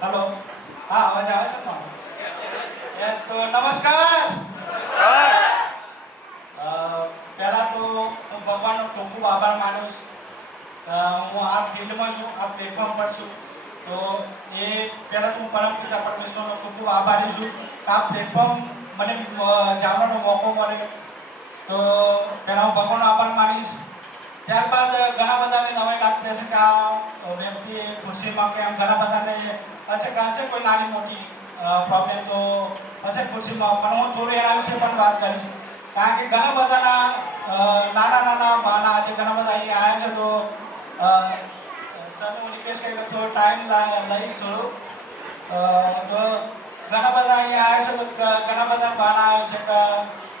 Hello हाँ आवाज આવે છે તમારો યસ તો નમસ્કાર પહેલા તો હું ભગવાનનો ખૂબ ખૂબ આભાર માનું છું હું આ ફિલ્ડમાં છું આ પ્લેટફોર્મ પર છું તો એ પહેલા તો હું પરમપિતા પરમેશ્વરનો ખૂબ ખૂબ આભારી છું આ પ્લેટફોર્મ મને જાણવાનો મોકો મળ્યો તો પહેલા હું ભગવાનનો આભાર માનીશ ત્યારબાદ ઘણા બધાને નવાઈ લાગતી હશે કે આ વ્યક્તિ ખુરશીમાં કે આમ ઘણા બધાને હશે કોઈ નાની મોટી પ્રોબ્લેમ તો હશે ખુરશીમાં પણ હું થોડું એના વિશે પણ વાત કરીશ કારણ કે ઘણા બધાના નાના નાના બાના આજે ઘણા બધા અહીં આવ્યા છે તો સર હું રિક્વેસ્ટ કરી થોડો ટાઈમ લઈશ થોડું તો ઘણા બધા અહીંયા આવ્યા છે તો ઘણા બધા બાના આવે છે કે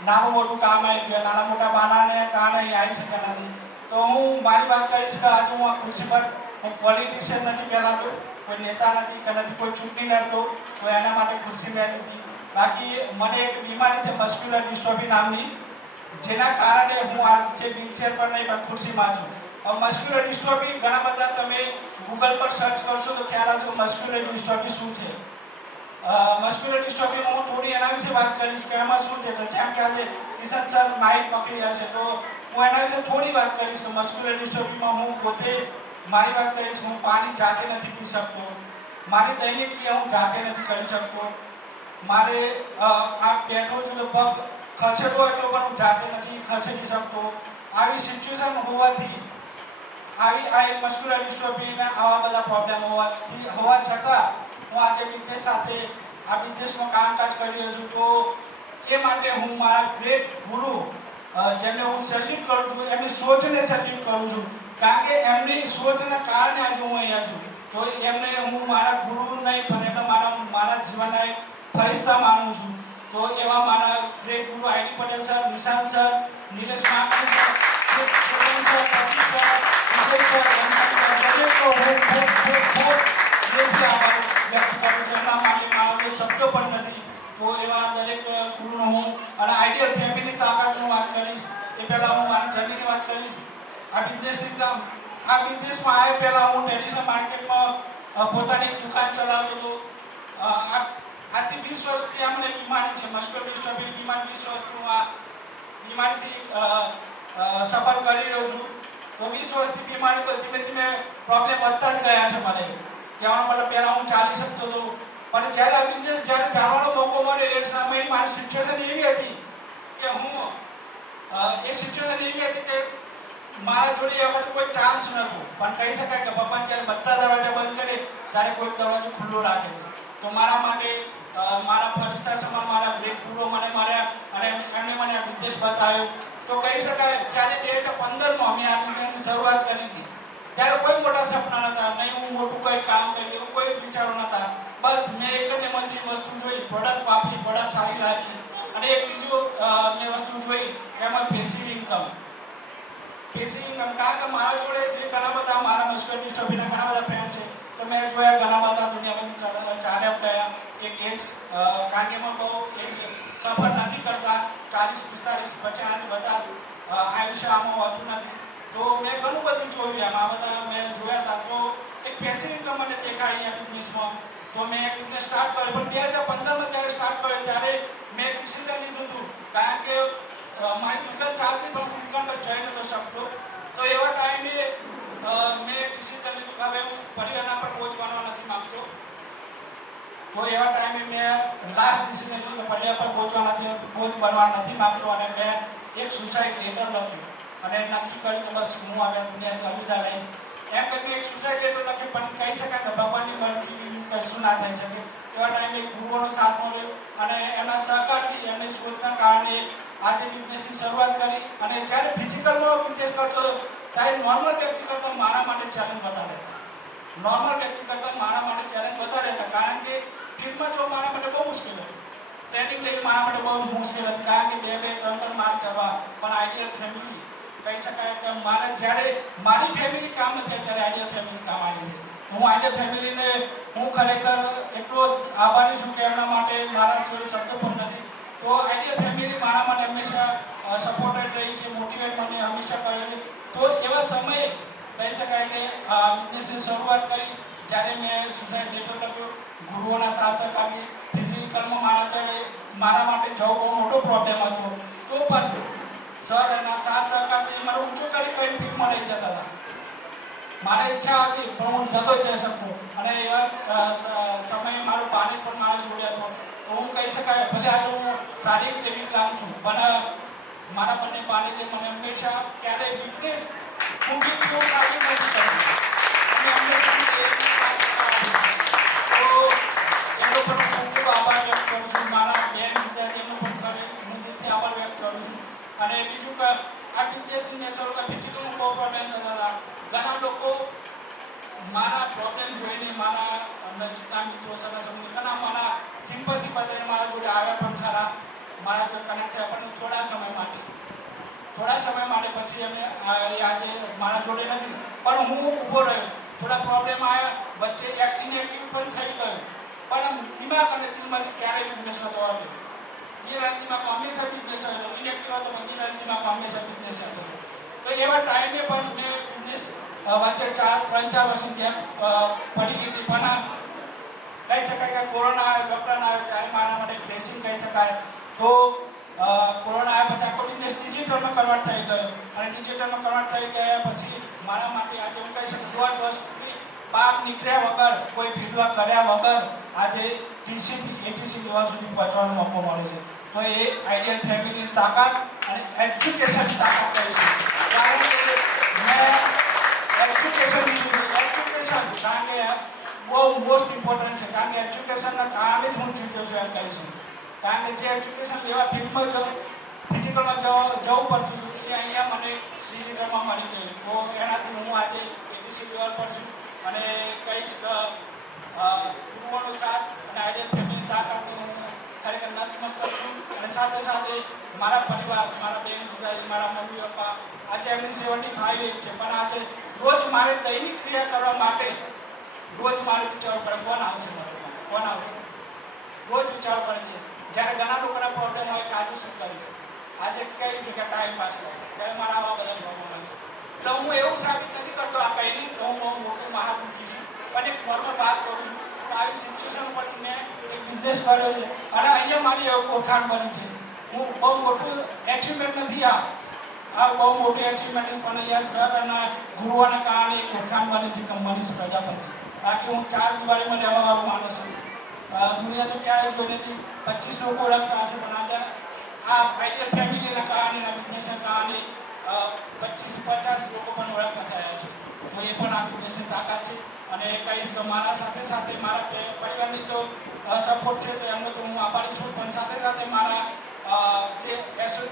નાનું મોટું કામ આવી ગયું નાના મોટા બાનાને કારણે અહીં આવી શક્યા નથી તો હું મારી વાત કરીશ કે આજે હું આ ખુરશી પર હું પોલિટિશિયન નથી કહેવાતો કોઈ નેતા નથી કે નથી કોઈ ચૂંટણી લડતો તો એના માટે ખુરશી મેં લીધી બાકી મને એક બીમારી છે મસ્ક્યુલર ડિસ્ટ્રોફી નામની જેના કારણે હું આ જે વ્હીલચેર પર નહીં પણ ખુરશીમાં છું હવે મસ્ક્યુલર ડિસ્ટ્રોફી ઘણા બધા તમે ગૂગલ પર સર્ચ કરશો તો ખ્યાલ આવશે મસ્ક્યુલર ડિસ્ટ્રોફી શું છે મસ્ક્યુલર ડિસ્ટ્રોફીમાં હું થોડી એના વિશે વાત કરીશ કે એમાં શું છે તો જેમ કે આજે કિશન સર માઇક પકડી રહ્યા છે તો હું એના વિશે થોડી વાત કરીશ કે મસ્ક્યુલર ડિસ્ટ્રોફીમાં હું પોતે મારી વાત કરીશ હું પાણી જાતે નથી પી શકતો મારી દૈનિક ક્રિયા હું જાતે નથી કરી શકતો મારે આ બેઠો છું તો પગ ખસેડવો હોય તો પણ હું જાતે નથી ખસેડી શકતો આવી સિચ્યુએશન હોવાથી આવી આ એક મસ્ક્યુલર ડિસ્ટ્રોફીના આવા બધા પ્રોબ્લેમ હોવા છતાં હું આજે બિઝનેસ સાથે આ બિઝનેસમાં કામકાજ કરી રહ્યો છું તો એ માટે હું મારા ગ્રેટ ગુરુ જેમને હું સેલ્યુટ કરું છું એમની સોચને સેલ્યુટ કરું છું કારણ કે એમની સોચના કારણે આજે હું અહીંયા છું તો એમને હું મારા ગુરુ નહીં પણ એટલે મારા જીવનના એક ફરિશ્તા માનું છું તો એવા મારા ગ્રેટ ગુરુ ID Patel sir Nishant sir Nilesh Makani sir શબ્દો પણ નથી તો એવા દરેક ગુરુનો હું અને આઈડિયલ ફેમિલી તાકાતની વાત કરીશ એ પહેલા હું મારી જર્નીની વાત કરીશ આ બિઝનેસમાં આવ્યા પહેલા હું ટ્રેડિશનલ માર્કેટમાં પોતાની દુકાન ચલાવતો હતો આજથી 20 વર્ષથી આ મને બીમારી છે મસ્ક્યુલર ડિસ્ટ્રોફી બીમારી 20 વર્ષથી હું આ બીમારીથી સફર કરી રહ્યો છું તો 20 વર્ષથી બીમારી તો ધીમે ધીમે પ્રોબ્લેમ વધતા જ ગયા છે મને કહેવાનો મતલબ પહેલા હું ચાલી શકતો હતો પણ જ્યારે આ બિઝનેસ જ્યારે જાણવાનો મોકો મળ્યો એ સમયે મારી સિચ્યુએશન એવી હતી કે હું એ સિચ્યુએશન એવી હતી કે મારા જોડે એ વખત કોઈ ચાન્સ નહોતો પણ કહી શકાય કે ભગવાન જ્યારે બધા દરવાજા બંધ કરે ત્યારે કોઈ દરવાજો ખુલ્લો રાખે તો મારા માટે મારા ફરિશ્તા સમાન મારા બ્રેક ગુરુ મને મળ્યા અને એમણે મને આ બિઝનેસ બતાવ્યો તો કહી શકાય જ્યારે 2015માં અમે આ બિઝનેસની શરૂઆત કરી હતી ત્યારે કોઈ મોટા સપના નહોતા નહીં હું મોટું કોઈ કામ કરી એવું કોઈ વિચારો નહોતા બસ મેં એક જ એમાંથી વસ્તુ જોઈ પ્રોડક્ટ વાપરી પ્રોડક્ટ સારી લાગી અને એક બીજું મેં વસ્તુ જોઈ એમાં પેસિવ ઇન્કમ કારણ કે મારા જોડે જે ઘણા બધા મારા મસ્ક્યુલર ડિસ્ટ્રોફીના ઘણા બધા ફ્રેન્ડ છે તો મેં જોયા ઘણા બધા દુનિયામાં ચાલ્યા ગયા એક એજ કારણ કે એમાં બહુ એજ સફર નથી કરતા 40-45 બચ્ચાથી બધા આયુષ્ય આમાં હોતું નથી તો મેં ઘણું બધું જોયું એમ આ બધા મેં જોયા હતા તો એક પેસિવ ઇન્કમ મને દેખાય અહીંયા બિઝનેસમાં તો મેં એક બિઝનેસ સ્ટાર્ટ કર્યો પણ 2015માં જ્યારે સ્ટાર્ટ કર્યો ત્યારે મેં એક ડિસિઝન લીધું હતું કારણ કે મારી દુકાન ચાલતી પણ હું દુકાન પર જઈ નતો શકતો તો એવા ટાઈમે મેં એક ડિસિઝન લીધું કે હવે હું પરિવારના પર બોજ બનવા નથી માંગતો તો એવા ટાઈમે મેં લાસ્ટ ડિસિઝન લીધું કે પરિવાર પર બોજ બનવા નથી માંગતો અને મેં એક સુસાઇડ લેટર લખ્યું અને નક્કી કર્યું કે બસ હું હવે દુનિયાથી અલવિદા લઈશ એમ કરીને એક સુસાઇડ લેટર લખ્યું પણ કહી શકાય કે ભગવાનની મરજી કશું ના થઈ શકે એવા ટાઈમે ગુરુઓનો સાથ મળ્યો અને એના સહકારથી એમની શોધના કારણે આજે બિઝનેસની શરૂઆત કરી અને જ્યારે ફિઝિકલમાં બિઝનેસ કરતો ત્યારે નોર્મલ વ્યક્તિ કરતાં મારા માટે ચેલેન્જ વધારે હતા કારણ કે ફિલ્ડમાં જો મારા માટે બહુ મુશ્કેલ હતું ટ્રેનિંગ લઈને મારા માટે બહુ મુશ્કેલ હતી કારણ કે 2-3 માર્ક ચડવા પણ આઈડિયલ ફેમિલી કહી શકાય કે મારે જ્યારે મારી ફેમિલી કામ નથી ત્યારે આઈડિયલ ફેમિલી કામ આવી છે હું આઈડિયલ ફેમિલીને હું ખરેખર એટલો આભારી છું કે એમના માટે મારા જોડે શબ્દો પણ નથી તો આઈડિયલ ફેમિલી મારા માટે હંમેશા સપોર્ટેડ રહી છે મોટિવેટ મને હંમેશા કરે છે તો એવા સમયે કહી શકાય કે બિઝનેસની શરૂઆત કરી જ્યારે મેં સુસાઇડ લેટર લખ્યો ગુરુઓના સાથ સહકારથી ફિઝિકલમાં મારા માટે જવું બહુ મોટો પ્રોબ્લેમ હતો. તો પણ સર એના સાથ સહકારથી મને ઊંચું કરી ફિલ્ડમાં લઈ જતા હતા. મારી ઈચ્છા હતી પણ હું જતો જઈ શકું, અને એવા સમયે મારો પાણી પણ મારા જોડે હતો. તો હું કહી શકાય ભલે આજે હું સારી રીતે વિકલાંગ છું, પણ મારા બંને પાણી મને હંમેશા ક્યારેય વીકનેસ હું બી ખૂબ સારી નથી કરી. અને અમને તો એનો પણ ખૂબ આભાર વ્યક્ત કરું છું. મારા બેન વિદ્યાર્થીઓનો પણ હું દિલથી આભાર વ્યક્ત કરું છું. અને બીજું કે આ ડિપ્રેશન નેશનલ કે ફિઝિકલ બહુ પ્રોબ્લેમ થતા હતા. ઘણા લોકો મારા પ્રોબ્લેમ જોઈને મારા નજીકના મિત્રો સરસ ઘણા મારા સિમ્પથી બધાને મારા જોડે આવ્યા પણ ખરા, મારા જોડે કનેક્ટ થયા, પણ થોડા સમય માટે પછી અમે આજે મારા જોડે નથી, પણ હું ઊભો રહ્યો. થોડા પ્રોબ્લેમ આવ્યા, વચ્ચે એક્ટિંગ પણ થઈ ગયું, પણ દિમાગ અને દિલમાંથી ક્યારેય બિઝનેસ નતો આવ્યો. દિમાગ હંમેશા બિઝનેસ આવ્યો, ઇલેક્ટિવ હતો પણ દિમાગ હંમેશા બિઝનેસ હતો. તો એવા ટાઈમે પણ મેં બિઝનેસ વચ્ચે 3-4 વર્ષની ગેપ પડી ગઈ હતી. પણ કહી શકાય કે કોરોના આવ્યો, લોકડાઉન આવ્યો, ત્યારે મારા માટે બ્લેસિંગ કહી શકાય. તો કોરોના આવ્યા પછી આખો બિઝનેસ ડિજિટલમાં કન્વર્ટ થઈ ગયો, અને ડિજિટલમાં કન્વર્ટ થઈ ગયા પછી મારા માટે આજે હું કહી શકું 2 વર્ષથી બહાર નીકળ્યા વગર, કોઈ ફીડબેક કર્યા વગર આજે ટીસીથી એટીસી લેવલ સુધી પહોંચવાનો મોકો મળે છે. તો એ આઈડિયલ ફેમિલીની તાકાત અને એજ્યુકેશનની તાકાત કહી છે. કારણ કે મેં એજ્યુકેશન કારણ કે બહુ મોસ્ટ ઇમ્પોર્ટન્ટ છે. કારણ કે એજ્યુકેશનના કારણે જ હું જીત્યો છું એમ કહીશું. કારણ કે જે એજ્યુકેશન એવા ફિલ્ડમાં ફિઝિકલમાં જવું પડતું હતું, એ અહીંયા મને ડિજિટલમાં મળી ગયું. તો એનાથી હું આજે એટીસી લેવલ પર છું. અને કહીશ કે ગુરુઓનો સાથ અને આઈડિયલ ફેમિલીની તાકાતને હું ખરેખર નતમસ્તક છું. અને સાથે સાથે મારા પરિવાર, મારા બેન જીજાજી, મારા મમ્મી પપ્પા, આજે એમની 75 એજ છે, પણ આજે રોજ મારે દૈનિક ક્રિયા કરવા માટે રોજ મારે વિચારવું પડે કોણ આવશે, રોજ વિચારવું પડે છે. જ્યારે ઘણા લોકોના પ્રોબ્લેમ હોય કે આજે શું કરીશ, આજે કઈ જગ્યા ટાઈમ પાસ કરો, ત્યારે મારા આવા બધા પ્રોબ્લેમ હોય. એટલે હું એવું સાબિત નથી કરતો આ કંઈ નહીં, હું બહુ મોટું મહાપુરુષ છું, પણ એક નોર્મલ વાત કરું છું. તો આવી સિચ્યુએશન પર મેં એક બિઝનેસ કર્યો છે, અને અહીંયા મારી ઓળખાણ બની છે. હું બહુ મોટું એચિવમેન્ટ નથી, આ બહુ મોટી એચિવમેન્ટ, પણ અહીંયા સર અને ગુરુઓના કારણે એક ઓળખાણ બની છે કે મનીષ પ્રજાપતિ. બાકી હું 4 દિવાળીમાં રહેવાવાળો માણસ છું. દુનિયા તો ક્યારે જોઈ નથી, 25 લોકો ઓળખતા હશે, પણ આજે આ આઈડિયલ ફેમિલીના કારણે, બિઝનેસના કારણે 25-50 લોકો પણ ઓળખતા થયા છે. તો એ પણ આ બિઝનેસની તાકાત છે. અને કહીશ તો મારા સાથે મારા પરિવારની તો સપોર્ટ છે, તો એમનો તો હું આભારી છું. પણ સાથે સાથે મારા જે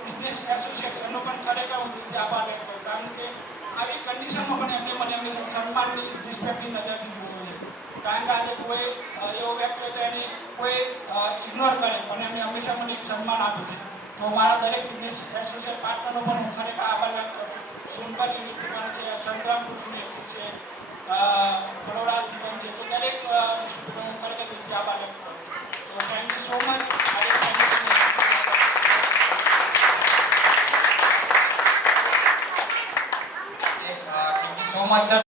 બિઝનેસ એસોસિએટ એમનો પણ ખરેખર હું દિલથી આભાર વ્યક્ત કરું. કારણ કે આવી કન્ડિશનમાં પણ એમને મને હંમેશા સન્માનની રિસ્પેક્ટની નજરથી જોયું છે. કારણ કે આજે કોઈ એવો વ્યક્તિ હોય તો એને કોઈ ઇગ્નોર કરે, પણ એમને હંમેશા મને એક સન્માન આપ્યું છે. તો મારા દરેક બિઝનેસ એસોસિએટ પાર્ટનરનો પણ હું ખરેખર આભાર વ્યક્ત કરું છું. સુનકર યુનિવર્સિટી છે, સંગ્રામ યુનિવર્સિટી છે, બરોડા જીવન છે, તો દરેક ડિસ્ટ્રિબ્યુટર હું ખરેખર દિલથી આભાર વ્યક્ત કરું છું. તો thank you so much. so much, sir.